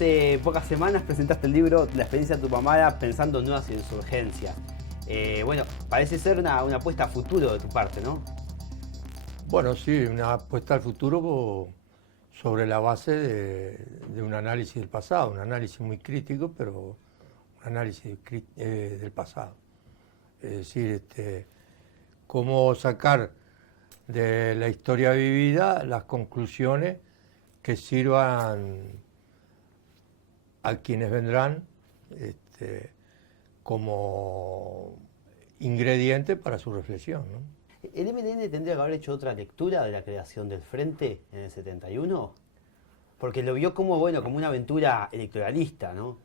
Hace pocas semanas presentaste el libro La experiencia de Tupamara pensando en nuevas insurgencias. Bueno, parece ser una apuesta a futuro de tu parte, ¿no? Bueno, sí, una apuesta al futuro sobre la base de un análisis del pasado, un análisis muy crítico, pero un análisis del pasado. Es decir, cómo sacar de la historia vivida las conclusiones que sirvan a quienes vendrán como ingrediente para su reflexión, ¿no? ¿El MLN tendría que haber hecho otra lectura de la creación del Frente en el 71? Porque lo vio como, bueno, como una aventura electoralista, ¿no?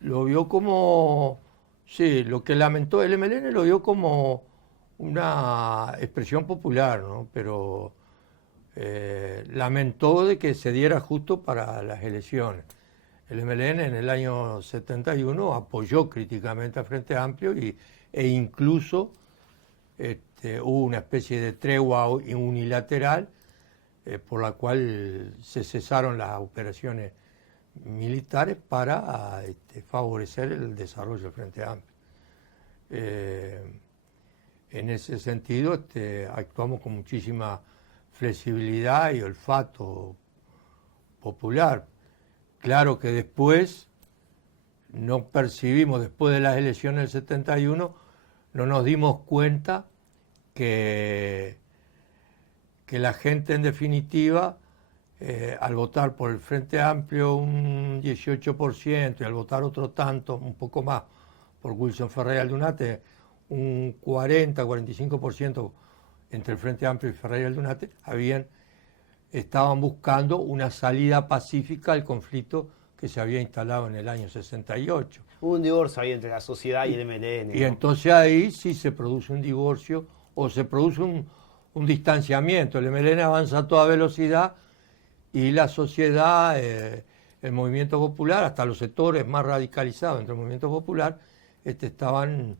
Lo vio como, sí, lo que lamentó el MLN lo vio como una expresión popular, ¿no? Pero lamentó de que se diera justo para las elecciones. El MLN en el año 71 apoyó críticamente al Frente Amplio e incluso hubo una especie de tregua unilateral por la cual se cesaron las operaciones militares para favorecer el desarrollo del Frente Amplio. En ese sentido actuamos con muchísima flexibilidad y olfato popular. Claro que después no percibimos, después de las elecciones del 71, no nos dimos cuenta que la gente en definitiva, al votar por el Frente Amplio un 18% y al votar otro tanto, un poco más, por Wilson Ferreira Aldunate, un 40-45% entre el Frente Amplio y Ferreira Aldunate, estaban buscando una salida pacífica al conflicto que se había instalado en el año 68. Hubo un divorcio ahí entre la sociedad y el MLN, Y ¿no? entonces ahí sí se produce un divorcio o se produce un distanciamiento. El MLN avanza a toda velocidad y la sociedad, el movimiento popular, hasta los sectores más radicalizados entre el movimiento popular, estaban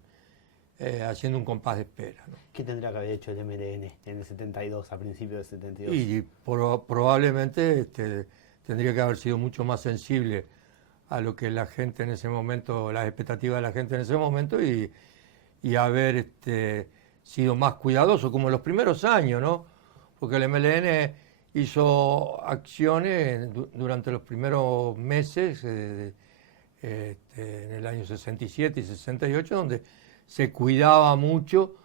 haciendo un compás de espera, ¿no? ¿Qué tendría que haber hecho el MLN en el 72, a principios del 72? Y probablemente tendría que haber sido mucho más sensible a lo que la gente en ese momento, las expectativas de la gente en ese momento y haber sido más cuidadoso, como en los primeros años, ¿no? Porque el MLN hizo acciones durante los primeros meses, en el año 67 y 68, donde se cuidaba mucho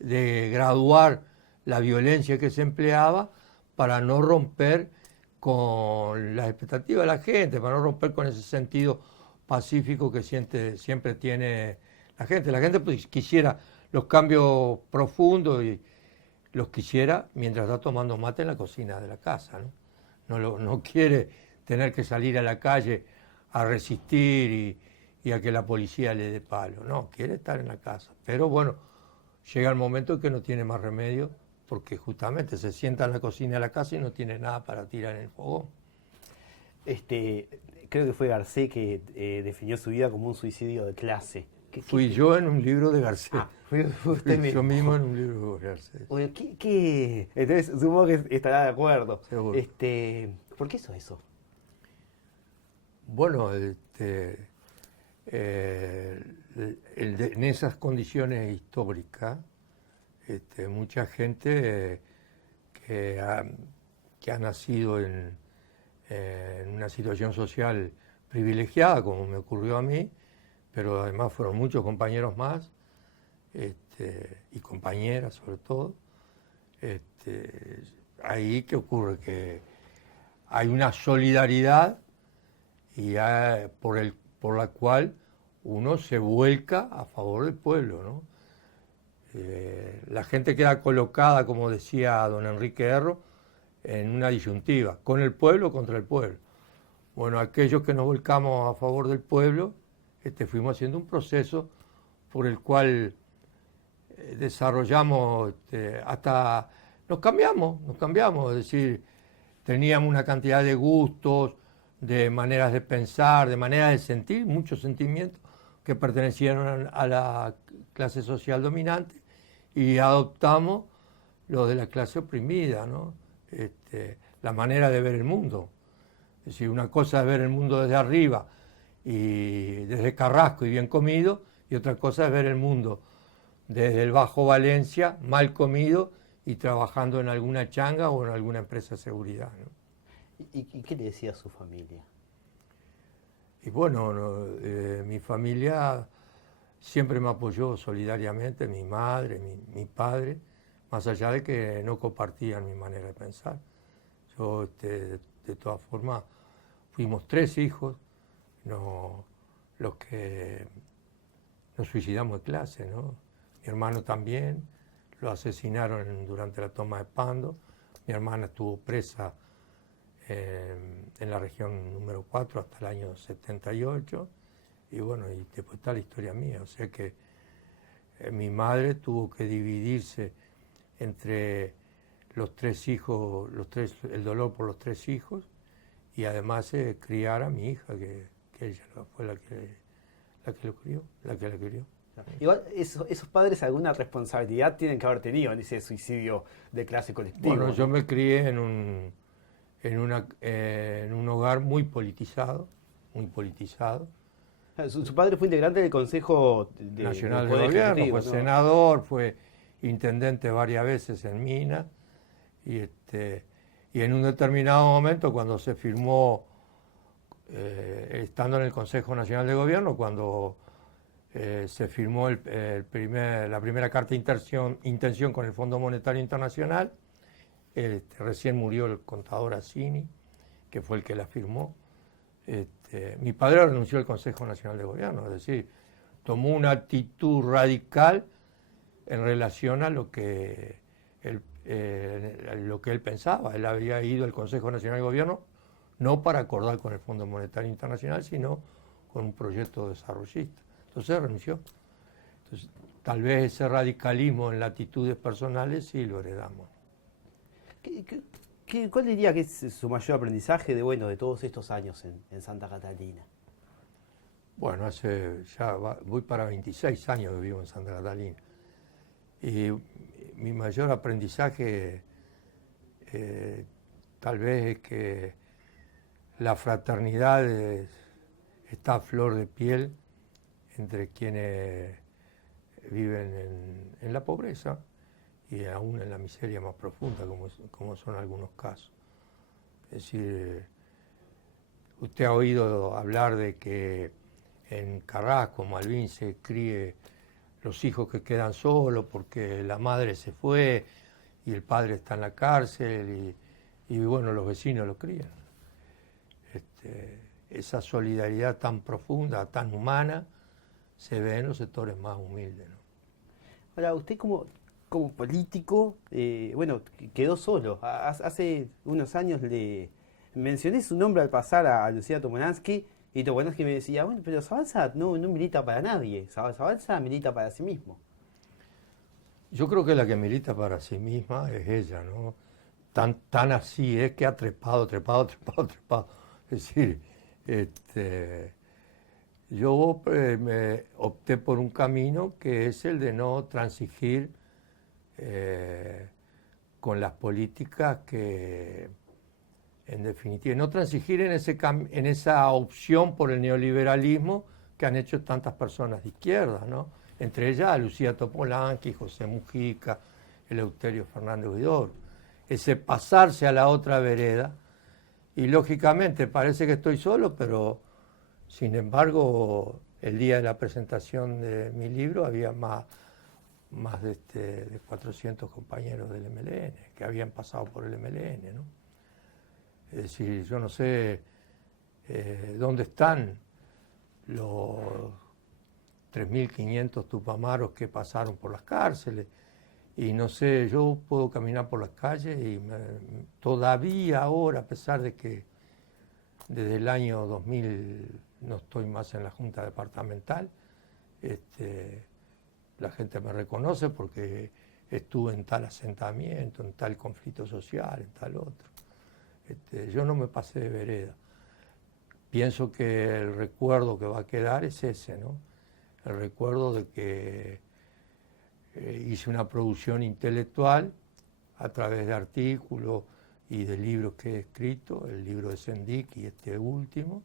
de graduar la violencia que se empleaba para no romper con las expectativas de la gente, para no romper con ese sentido pacífico que siempre tiene la gente. La gente pues, quisiera los cambios profundos y los quisiera mientras está tomando mate en la cocina de la casa, ¿no? No quiere tener que salir a la calle a resistir y a que la policía le dé palo, no, quiere estar en la casa. Pero bueno, llega el momento en que no tiene más remedio porque justamente se sienta en la cocina de la casa y no tiene nada para tirar en el fogón. Creo que fue Garcés que definió su vida como un suicidio de clase. Fui yo en un libro de Garcés. Fue usted Fui yo mismo. mismo en un libro de Garcés. Bueno, Entonces supongo que estará de acuerdo. Seguro. ¿Por qué hizo eso? Bueno, en esas condiciones históricas, mucha gente que ha nacido en una situación social privilegiada, como me ocurrió a mí, pero además fueron muchos compañeros más, y compañeras sobre todo, ahí que ocurre que hay una solidaridad y por la cual uno se vuelca a favor del pueblo, ¿no? La gente queda colocada, como decía don Enrique Erro, en una disyuntiva, con el pueblo o contra el pueblo. Bueno, aquellos que nos volcamos a favor del pueblo, fuimos haciendo un proceso por el cual desarrollamos, hasta nos cambiamos, es decir, teníamos una cantidad de gustos, de maneras de pensar, de maneras de sentir, muchos sentimientos que pertenecieron a la clase social dominante y adoptamos los de la clase oprimida, ¿no? La manera de ver el mundo. Es decir, una cosa es ver el mundo desde arriba y desde Carrasco y bien comido, y otra cosa es ver el mundo desde el Bajo Valencia, mal comido y trabajando en alguna changa o en alguna empresa de seguridad, ¿no? ¿Y qué le decía a su familia? Y bueno, no, mi familia siempre me apoyó solidariamente, mi madre, mi padre, más allá de que no compartían mi manera de pensar. Yo, de todas formas, fuimos 3 hijos, no, los que nos suicidamos de clase, ¿no? Mi hermano también, lo asesinaron durante la toma de Pando. Mi hermana estuvo presa en la región número 4 hasta el año 78. Y bueno, y después está la historia mía. O sea que mi madre tuvo que dividirse entre los 3 hijos, el dolor por los 3 hijos, y además criar a mi hija, que ella fue la que lo crió, la que la crió. Igual, esos padres alguna responsabilidad tienen que haber tenido en ese suicidio de clase colectivo. Bueno, ¿no? yo me crié en un hogar muy politizado, muy politizado. Su padre fue integrante del Consejo Nacional del de Poder Gobierno, Ejecutivo, fue ¿no? senador, fue intendente varias veces en Minas, y en un determinado momento, cuando se firmó, estando en el Consejo Nacional de Gobierno, cuando se firmó la primera carta de intención con el Fondo Monetario Internacional, recién murió el contador Assini, que fue el que la firmó. Mi padre renunció al Consejo Nacional de Gobierno, es decir, tomó una actitud radical en relación a lo que él pensaba. Él había ido al Consejo Nacional de Gobierno no para acordar con el Fondo Monetario Internacional, sino con un proyecto desarrollista. Entonces renunció. Entonces, tal vez ese radicalismo en las actitudes personales sí lo heredamos. ¿Cuál diría que es su mayor aprendizaje de todos estos años en Santa Catalina? Bueno, voy para 26 años que vivo en Santa Catalina. Y mi mayor aprendizaje tal vez es que la fraternidad está a flor de piel entre quienes viven en la pobreza y aún en la miseria más profunda, como son algunos casos. Es decir, usted ha oído hablar de que en Carrasco, Malvin, se críe los hijos que quedan solos porque la madre se fue y el padre está en la cárcel y bueno, los vecinos lo crían. Esa solidaridad tan profunda, tan humana, se ve en los sectores más humildes, ¿no? Ahora, usted como político, quedó solo. Hace unos años le mencioné su nombre al pasar a Lucía Tomonansky, y Tomonansky me decía, bueno, pero Zabalza no milita para nadie, Zabalza milita para sí mismo. Yo creo que la que milita para sí misma es ella, ¿no? Tan así es que ha trepado. Es decir, yo me opté por un camino que es el de no transigir con las políticas que, en definitiva, no transigir en esa opción por el neoliberalismo que han hecho tantas personas de izquierda, ¿no? Entre ellas Lucía Topolansky, José Mujica, Eleuterio Fernández Huidobro. Ese pasarse a la otra vereda, y lógicamente parece que estoy solo, pero sin embargo el día de la presentación de mi libro había más de 400 compañeros del MLN que habían pasado por el MLN, ¿no? Es decir, yo no sé dónde están los 3.500 tupamaros que pasaron por las cárceles. Y no sé, yo puedo caminar por las calles y todavía ahora, a pesar de que desde el año 2000 no estoy más en la Junta Departamental, la gente me reconoce porque estuve en tal asentamiento, en tal conflicto social, en tal otro. Yo no me pasé de vereda. Pienso que el recuerdo que va a quedar es ese, ¿no? El recuerdo de que hice una producción intelectual a través de artículos y de libros que he escrito, el libro de Sendik y este último,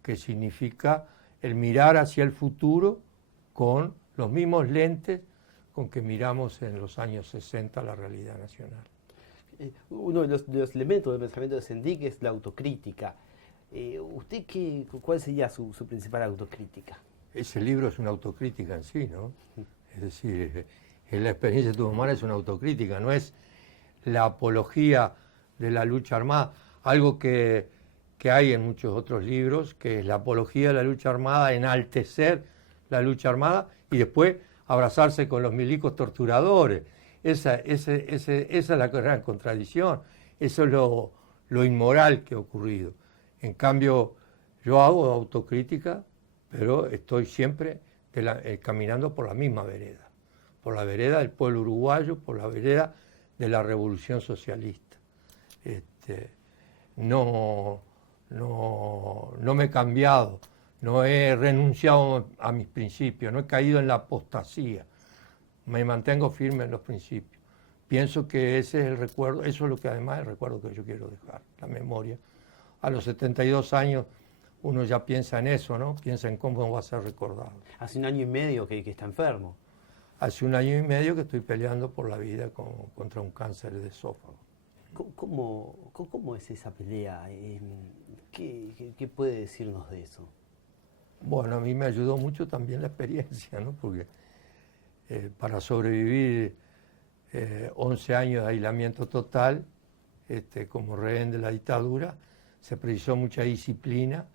que significa el mirar hacia el futuro con los mismos lentes con que miramos en los años 60 la realidad nacional. Uno de los elementos del pensamiento de Sendik es la autocrítica. ¿Usted cuál sería su principal autocrítica? Ese libro es una autocrítica en sí, ¿no? Es decir, la experiencia tucumana es una autocrítica, no es la apología de la lucha armada, algo que hay en muchos otros libros, que es la apología de la lucha armada, enaltecer la lucha armada y después abrazarse con los milicos torturadores. Esa es la gran contradicción, eso es lo inmoral que ha ocurrido. En cambio, yo hago autocrítica, pero estoy siempre caminando por la misma vereda, por la vereda del pueblo uruguayo, por la vereda de la revolución socialista. No me he cambiado, no he renunciado a mis principios, no he caído en la apostasía, me mantengo firme en los principios. Pienso que ese es el recuerdo, eso es lo que además es el recuerdo que yo quiero dejar, la memoria. A los 72 años uno ya piensa en eso, ¿no? Piensa en cómo va a ser recordado. Hace 1 año y medio que está enfermo. Hace 1 año y medio que estoy peleando por la vida contra un cáncer de esófago. ¿Cómo es esa pelea? ¿Qué puede decirnos de eso? Bueno, a mí me ayudó mucho también la experiencia, ¿no? Porque para sobrevivir 11 años de aislamiento total, como rehén de la dictadura, se precisó mucha disciplina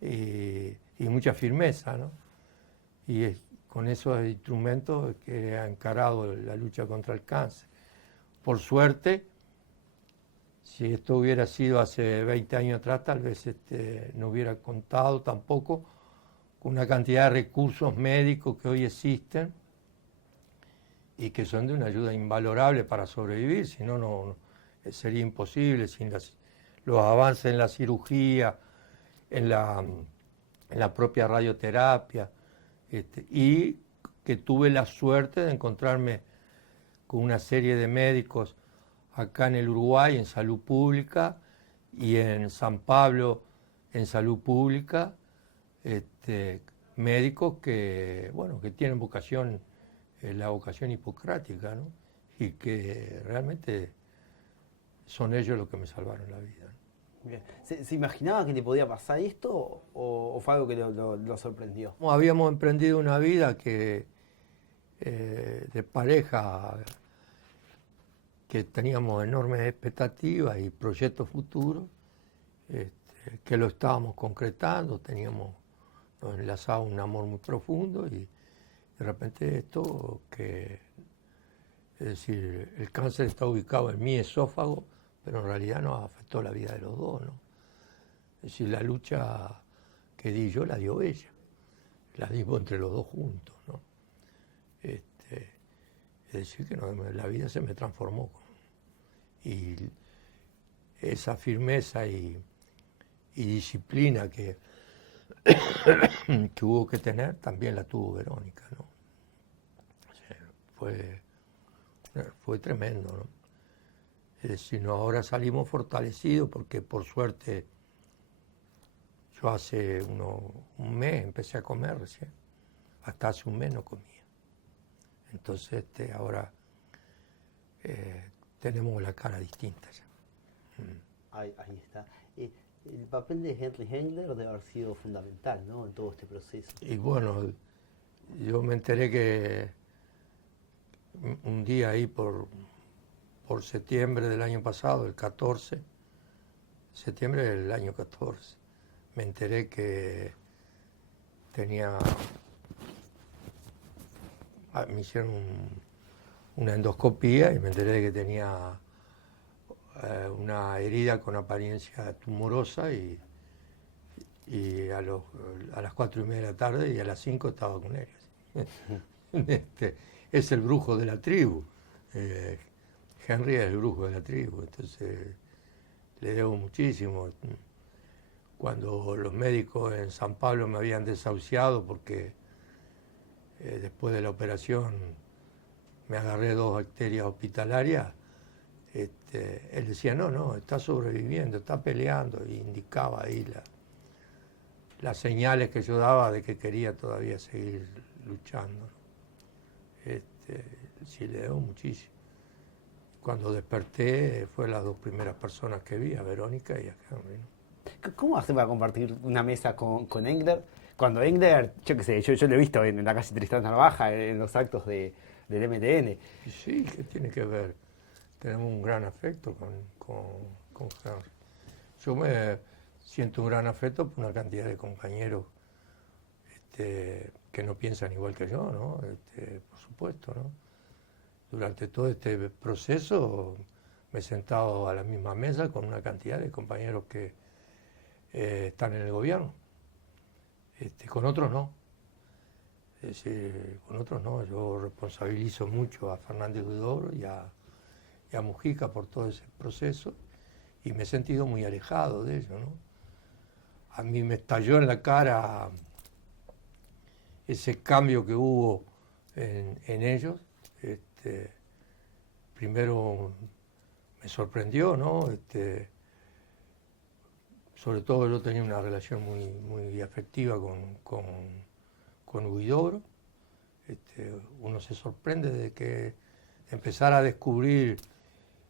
y mucha firmeza, ¿no? Y con esos instrumentos que ha encarado la lucha contra el cáncer. Por suerte, si esto hubiera sido hace 20 años atrás, tal vez no hubiera contado tampoco con una cantidad de recursos médicos que hoy existen y que son de una ayuda invalorable para sobrevivir, si no, no sería imposible sin los avances en la cirugía, en la propia radioterapia, y que tuve la suerte de encontrarme con una serie de médicos acá en el Uruguay en salud pública y en San Pablo en salud pública, médicos que tienen vocación, la vocación hipocrática, ¿no? Y que realmente son ellos los que me salvaron la vida, ¿no? Bien. ¿Se imaginaba que le podía pasar esto o fue algo que lo sorprendió? Habíamos emprendido una vida de pareja, que teníamos enormes expectativas y proyectos futuros, que lo estábamos concretando, nos enlazaba un amor muy profundo y de repente esto es decir, el cáncer está ubicado en mi esófago, pero en realidad nos afectó la vida de los dos, ¿no? Es decir, la lucha que di yo la dio ella, la dimos entre los dos juntos, ¿no? Es decir, que la vida se me transformó. Y esa firmeza y disciplina que hubo que tener, también la tuvo Verónica, ¿no? O sea, fue tremendo, ¿no? Es decir, ahora salimos fortalecidos porque por suerte yo hace un mes empecé a comer recién, hasta hace un mes no comía. Entonces ahora tenemos la cara distinta ya. Ahí está. El papel de Henry Hengler debe haber sido fundamental, ¿no?, en todo este proceso. Y bueno, yo me enteré que un día ahí por septiembre del año pasado, el 14, septiembre del año 14, me enteré que me hicieron una endoscopía y me enteré de que tenía una herida con apariencia tumorosa y a las 4:30 de la tarde y a las 5 estaba con él. Es el brujo de la tribu. Henry es el brujo de la tribu, entonces le debo muchísimo. Cuando los médicos en San Pablo me habían desahuciado porque después de la operación me agarré 2 bacterias hospitalarias, él decía, no, está sobreviviendo, está peleando, y indicaba ahí las señales que yo daba de que quería todavía seguir luchando, ¿no? Sí, le debo muchísimo. Cuando desperté fue las dos primeras personas que vi, a Verónica y a Henry, ¿no? ¿Cómo hace para compartir una mesa con Engler? Cuando Engler, yo qué sé, yo lo he visto en la calle Tristán Narvaja, en los actos del MTN. Y sí, ¿qué tiene que ver? Tenemos un gran afecto con Henry. Yo me siento un gran afecto por una cantidad de compañeros que no piensan igual que yo, ¿no? Por supuesto, ¿no? Durante todo este proceso me he sentado a la misma mesa con una cantidad de compañeros que están en el gobierno. Con otros no. Es decir, con otros no. Yo responsabilizo mucho a Fernández Huidobro y a Mujica por todo ese proceso y me he sentido muy alejado de ellos, ¿no? A mí me estalló en la cara ese cambio que hubo en ellos. Primero me sorprendió, ¿no? Sobre todo yo tenía una relación muy afectiva con Huidobro. Uno se sorprende de que empezara a descubrir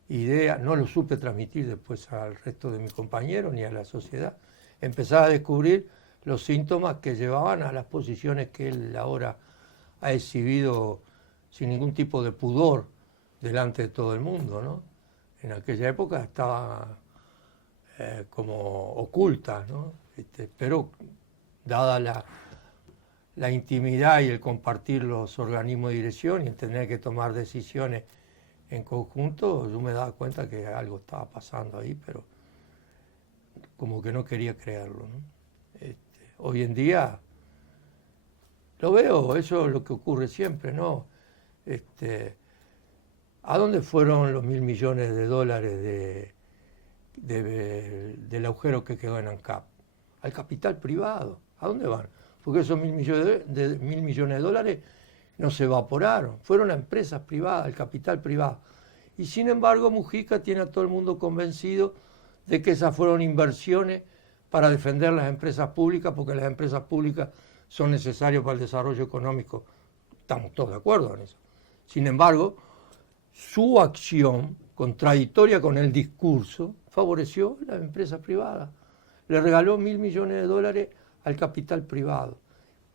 ideas, no lo supe transmitir después al resto de mis compañeros ni a la sociedad, empezaba a descubrir los síntomas que llevaban a las posiciones que él ahora ha exhibido sin ningún tipo de pudor delante de todo el mundo, ¿no? En aquella época estaba como oculta, ¿no? Pero dada la intimidad y el compartir los organismos de dirección y el tener que tomar decisiones en conjunto, yo me daba cuenta que algo estaba pasando ahí, pero como que no quería creerlo, ¿no? Hoy en día lo veo, eso es lo que ocurre siempre, ¿no? ¿A dónde fueron los $1.000 millones del agujero que quedó en ANCAP? Al capital privado. ¿A dónde van? Porque esos $1.000 millones de dólares no se evaporaron, fueron a empresas privadas, al capital privado. Y sin embargo Mujica tiene a todo el mundo convencido de que esas fueron inversiones para defender las empresas públicas, porque las empresas públicas son necesarias para el desarrollo económico. Estamos todos de acuerdo en eso. Sin embargo, su acción, contradictoria con el discurso, favoreció a las empresas privadas. Le regaló $1.000 millones de dólares al capital privado.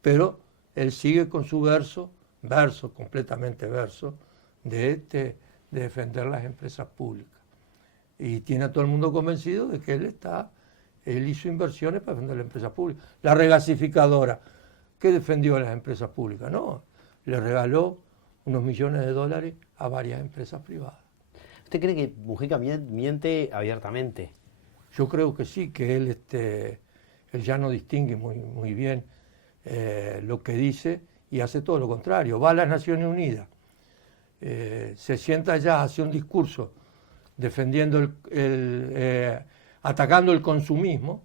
Pero él sigue con su completamente verso, de defender las empresas públicas. Y tiene a todo el mundo convencido de que él hizo inversiones para defender las empresas públicas. La regasificadora, ¿qué defendió a las empresas públicas? No, le regaló unos millones de dólares a varias empresas privadas. ¿Usted cree que Mujica miente abiertamente? Yo creo que sí, que él ya no distingue muy bien lo que dice y hace todo lo contrario. Va a las Naciones Unidas, se sienta allá, hace un discurso defendiendo atacando el consumismo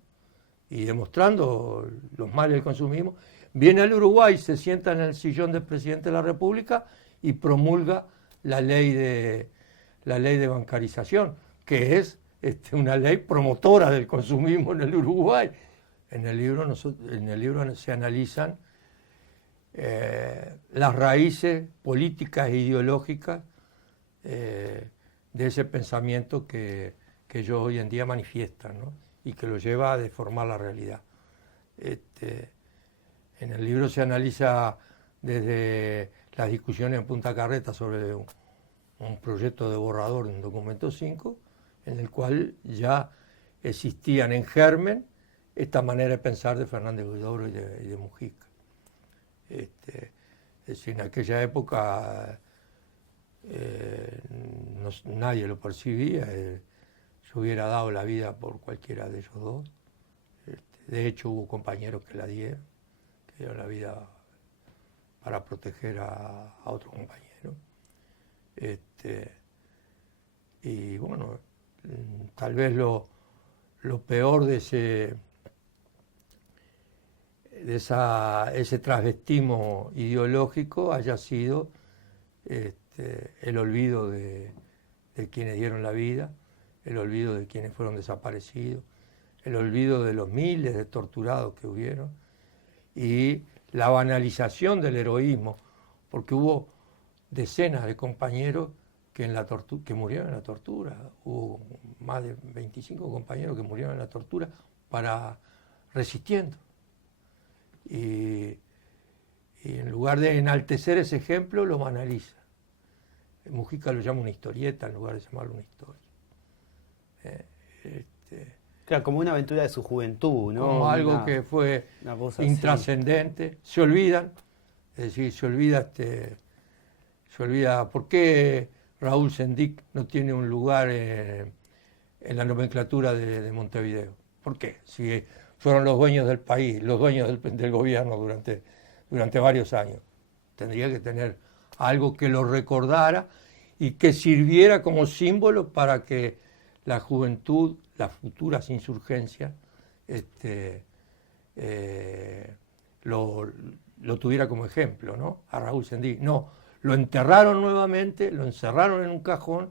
y demostrando los males del consumismo. Viene al Uruguay, se sienta en el sillón del presidente de la República y promulga la ley de bancarización, que es una ley promotora del consumismo en el Uruguay. En el libro se analizan las raíces políticas e ideológicas de ese pensamiento que ellos hoy en día manifiestan, ¿no? Y que lo lleva a deformar la realidad. En el libro se analiza desde las discusiones en Punta Carreta sobre un proyecto de borrador de un documento 5, en el cual ya existían en germen esta manera de pensar de Fernández Huidobro y de Mujica. Es decir, en aquella época nadie lo percibía. Yo hubiera dado la vida por cualquiera de ellos dos. De hecho, hubo compañeros que dieron la vida para proteger a otro compañero. Y bueno, tal vez lo peor de ese transvestismo ideológico haya sido el olvido de de quienes dieron la vida, el olvido de quienes fueron desaparecidos, el olvido de los miles de torturados que hubieron y la banalización del heroísmo, porque hubo decenas de compañeros que murieron en la tortura, hubo más de 25 compañeros que murieron en la tortura resistiendo. Y en lugar de enaltecer ese ejemplo, lo banaliza. Mujica lo llama una historieta en lugar de llamarlo una historia. Claro, como una aventura de su juventud, ¿no? Como algo que fue intrascendente. Se olvidan, es decir, se olvida por qué Raúl Sendic no tiene un lugar en la nomenclatura de Montevideo. ¿Por qué? Si fueron los dueños del país, los dueños del gobierno durante varios años. Tendría que tener algo que lo recordara y que sirviera como símbolo para que la juventud, las futuras insurgencias, lo tuviera como ejemplo, ¿no? A Raúl Sendic. No, lo enterraron nuevamente, lo encerraron en un cajón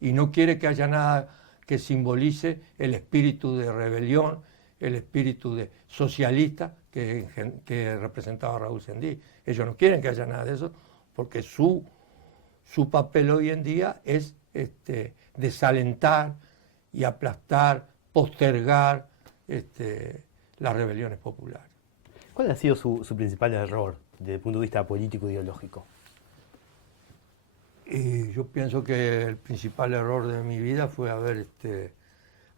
y no quiere que haya nada que simbolice el espíritu de rebelión, el espíritu de socialista que representaba Raúl Sendic. Ellos no quieren que haya nada de eso porque su papel hoy en día es desalentar y aplastar, postergar las rebeliones populares. ¿Cuál ha sido su principal error desde el punto de vista político e ideológico? Y yo pienso que el principal error de mi vida fue haber,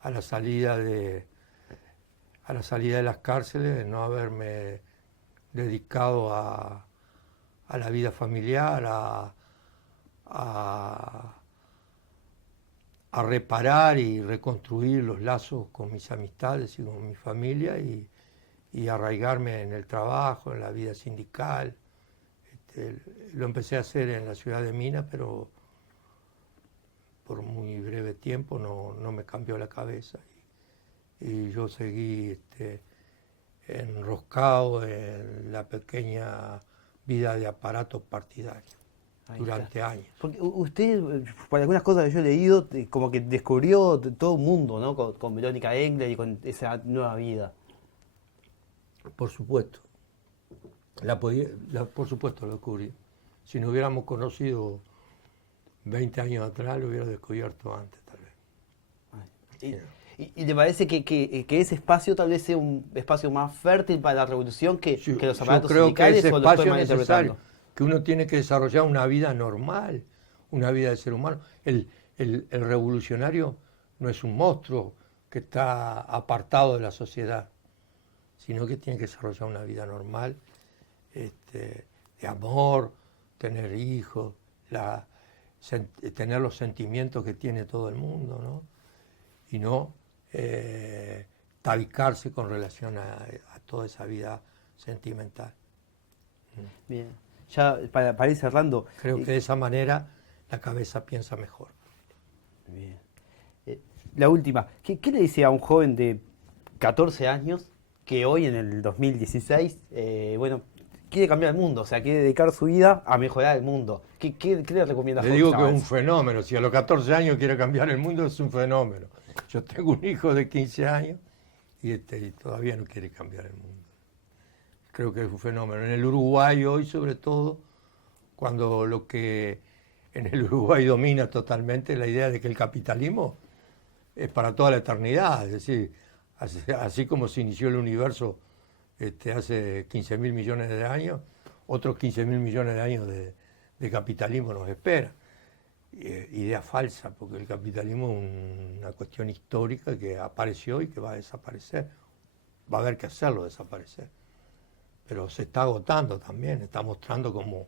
a la salida de las cárceles, no haberme dedicado a la vida familiar, a reparar y reconstruir los lazos con mis amistades y con mi familia y arraigarme en el trabajo, en la vida sindical. Lo empecé a hacer en la ciudad de Minas, pero por muy breve tiempo no me cambió la cabeza. Y yo seguí enroscado en la pequeña vida de aparatos partidarios durante años. Porque usted, por algunas cosas que yo he leído, como que descubrió todo un mundo, ¿no? Con Verónica Engler y con esa nueva vida. Por supuesto. Por supuesto lo descubrí. Si nos hubiéramos conocido 20 años atrás, lo hubiera descubierto antes, tal vez. ¿Y le parece que ese espacio tal vez sea un espacio más fértil para la revolución que los aparatos sindicales? Yo creo que ese o espacio es necesario, que uno tiene que desarrollar una vida normal, una vida de ser humano. El revolucionario no es un monstruo que está apartado de la sociedad, sino que tiene que desarrollar una vida normal, de amor, tener hijos, tener los sentimientos que tiene todo el mundo, ¿no? Y no tabicarse con relación a toda esa vida sentimental. Bien, ya para ir cerrando. Creo que de esa manera la cabeza piensa mejor. Bien. La última, ¿qué le dice a un joven de 14 años que hoy en el 2016, quiere cambiar el mundo, o sea, quiere dedicar su vida a mejorar el mundo? ¿Qué le recomienda? Le digo que es un fenómeno. Si a los 14 años quiere cambiar el mundo, es un fenómeno. Yo tengo un hijo de 15 años y todavía no quiere cambiar el mundo. Creo que es un fenómeno. En el Uruguay hoy, sobre todo, cuando lo que en el Uruguay domina totalmente la idea de que el capitalismo es para toda la eternidad. Es decir, así como se inició el universo hace 15.000 millones de años, otros 15.000 millones de años de capitalismo nos espera. Idea falsa, porque el capitalismo es una cuestión histórica que apareció y que va a desaparecer. Va a haber que hacerlo desaparecer. Pero se está agotando también, está mostrando cómo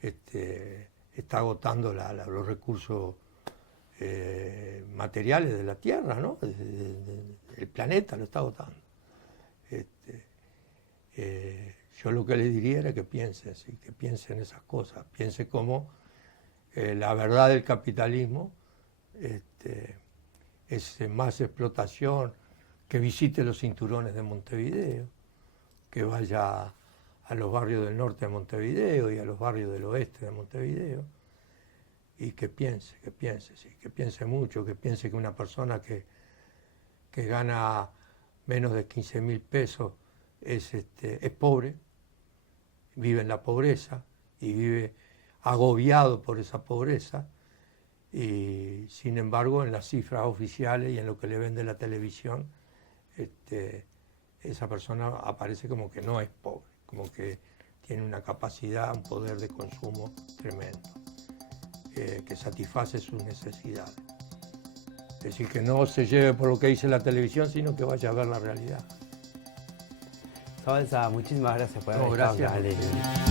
está agotando los recursos materiales de la Tierra, ¿no? El planeta lo está agotando. Yo lo que le diría era que piense así, que piense en esas cosas, piense cómo la verdad del capitalismo es más explotación, que visite los cinturones de Montevideo, que vaya a los barrios del norte de Montevideo y a los barrios del oeste de Montevideo, y que piense, sí, que piense mucho, que piense que una persona que gana menos de 15.000 pesos es pobre, vive en la pobreza y vive agobiado por esa pobreza, y sin embargo en las cifras oficiales y en lo que le vende la televisión, esa persona aparece como que no es pobre, como que tiene una capacidad, un poder de consumo tremendo, que satisface sus necesidades. Es decir, que no se lleve por lo que dice la televisión, sino que vaya a ver la realidad. Zabalza, muchísimas gracias por haber No, estado gracias. acá.